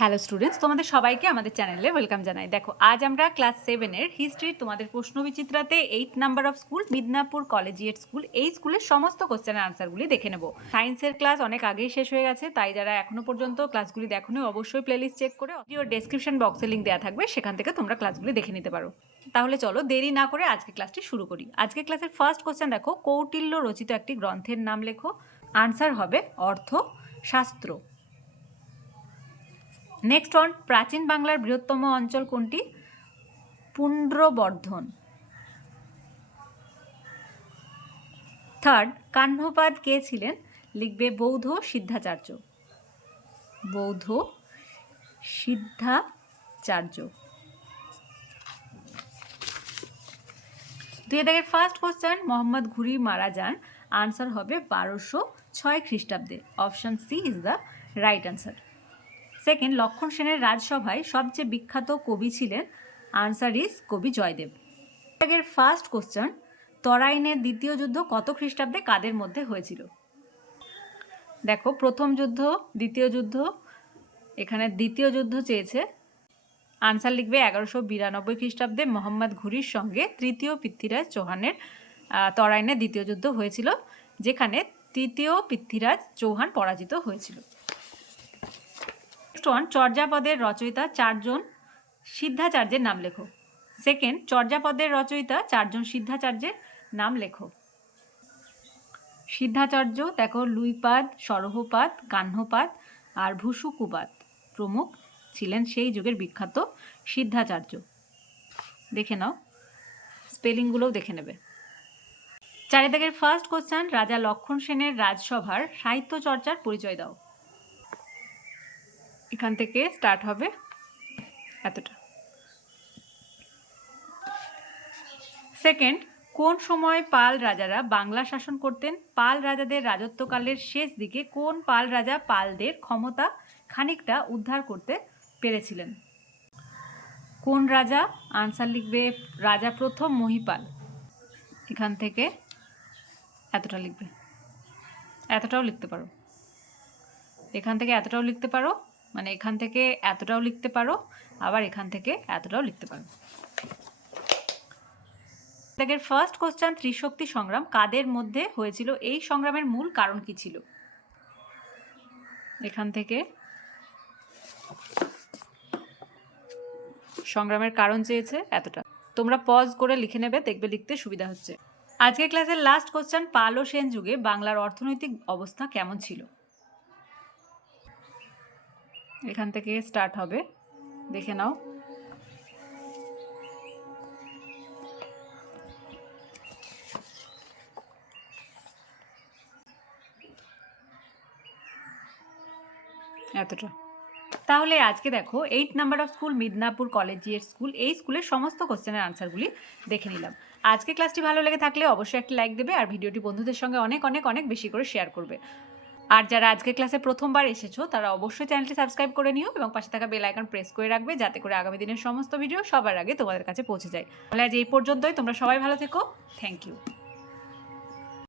Hello students তোমাদের সবাইকে আমাদের চ্যানেলে ওয়েলকাম জানাই। দেখো, আজ আমরা ক্লাস সেভেনের হিস্ট্রির তোমাদের প্রশ্ন বিচিত্রাতে eight number of school Midnapore collegiate school এই স্কুলের সমস্ত কোশ্চেনের আনসারগুলি দেখে নেব। সায়েন্সের ক্লাস অনেক আগেই শেষ হয়ে গেছে, তাই যারা এখনও পর্যন্ত ক্লাসগুলি দেখোনি, অবশ্যই প্লেলিস্ট চেক করে ভিডিওর ডেসক্রিপশন বক্সে লিঙ্ক দেওয়া থাকবে, সেখান থেকে তোমরা ক্লাসগুলি দেখে নিতে পারো। তাহলে চলো, দেরি না করে আজকে ক্লাসটি শুরু করি। আজকে ক্লাসের ফার্স্ট কোশ্চেন দেখো, কৌটিল্য রচিত একটি গ্রন্থের নাম লেখো। আনসার হবে অর্থ, শাস্ত্র। নেক্সট ওয়ান প্রাচীন বাংলার বৃহত্তম অঞ্চল কোনটি? পুণ্ড্রবর্ধন থার্ড কাহ্নপাদ কে ছিলেন? লিখবে বৌদ্ধ সিদ্ধাচার্য। বৌদ্ধ সিদ্ধাচার্য। দুই দাগের ফার্স্ট কোশ্চেন মোহাম্মদ ঘুরি মারা যান। আনসার হবে বারোশো ছয় খ্রিস্টাব্দে। Option C is the right answer second Lakshman সেনের রাজসভায় সবচেয়ে বিখ্যাত কবি ছিলেন আনসার ইজ কবি জয়দেব। এর ফার্স্ট কোশ্চেন তরাইনের দ্বিতীয় যুদ্ধ কত খ্রিস্টাব্দে কাদের মধ্যে হয়েছিল? দেখো প্রথম যুদ্ধ দ্বিতীয় যুদ্ধ এখানে দ্বিতীয় যুদ্ধ চেয়েছে। আনসার লিখবে এগারোশো বিরানব্বই খ্রিস্টাব্দে মোহাম্মদ ঘুরির সঙ্গে তৃতীয় পৃথ্বীরাজ চৌহানের আহ, তরাইনের দ্বিতীয় যুদ্ধ হয়েছিল যেখানে তৃতীয় পৃথ্বীরাজ চৌহান পরাজিত হয়েছিল। ওয়ান চর্যাপদের রচয়িতা চারজন সিদ্ধাচার্যের নাম লেখো। সেকেন্ড চর্যাপদের রচয়িতা চারজন সিদ্ধাচার্যের নাম লেখো। সিদ্ধাচার্য, দেখো, লুইপাদ সরহপাদ কাহ্নপাদ আর ভূসুকুপাদ প্রমুখ ছিলেন সেই যুগের বিখ্যাত সিদ্ধাচার্য। দেখে নাও, স্পেলিংগুলোও দেখে নেবে। চারিদাগের ফার্স্ট কোশ্চেন রাজা লক্ষণ সেনের রাজসভার সাহিত্য চর্চার পরিচয় দাও। এখান থেকে স্টার্ট হবে এতটা। সেকেন্ড কোন সময় পাল রাজারা বাংলা শাসন করতেন? পাল রাজাদের রাজত্বকালের শেষ দিকে কোন পাল রাজা পালদের ক্ষমতা খানিকটা উদ্ধার করতে পেরেছিলেন? কোন রাজা? আনসার লিখবে রাজা প্রথম মহিপাল। এখান থেকে এতটা লিখবে। এতটাও লিখতে পারো। এখান থেকে এতটাও লিখতে পারো। মানে এখান থেকে এতটাও লিখতে পারো, আবার এখান থেকে এতটাও লিখতে পারো। দেখের ফার্স্ট কোশ্চেন ত্রিশক্তি সংগ্রাম, কাদের মধ্যে হয়েছিল, এই সংগ্রামের মূল কারণ কি ছিল? এখান থেকে সংগ্রামের কারণ চেয়েছে এতটা। তোমরা পজ করে লিখে নেবে, দেখবে লিখতে সুবিধা হচ্ছে। আজকের ক্লাসের লাস্ট কোশ্চেন পাল সেন যুগে বাংলার অর্থনৈতিক অবস্থা কেমন ছিল? এখান থেকে স্টার্ট হবে। দেখে নাও। এতটা। তাহলে আজকে দেখো eight number of school Midnapore collegiate school এই স্কুলের সমস্ত কোশ্চেনের আনসারগুলি দেখে নিলাম। আজকে ক্লাসটি ভালো লেগে থাকলে অবশ্যই একটি লাইক দেবে আর ভিডিওটি বন্ধুদের সঙ্গে অনেক অনেক অনেক বেশি করে শেয়ার করবে। আর যারা আজকে ক্লাসে প্রথমবার এসেছ, তারা অবশ্যই চ্যানেলটি সাবস্ক্রাইব করে নিও এবং পাশে থাকা বেল আইকন প্রেস করে রাখবে যাতে করে আগামী দিনের সমস্ত ভিডিও সবার আগে তোমাদের কাছে পৌঁছে যায়। তাহলে আজ এই পর্যন্তই, তোমরা সবাই ভালো থেকো। Thank you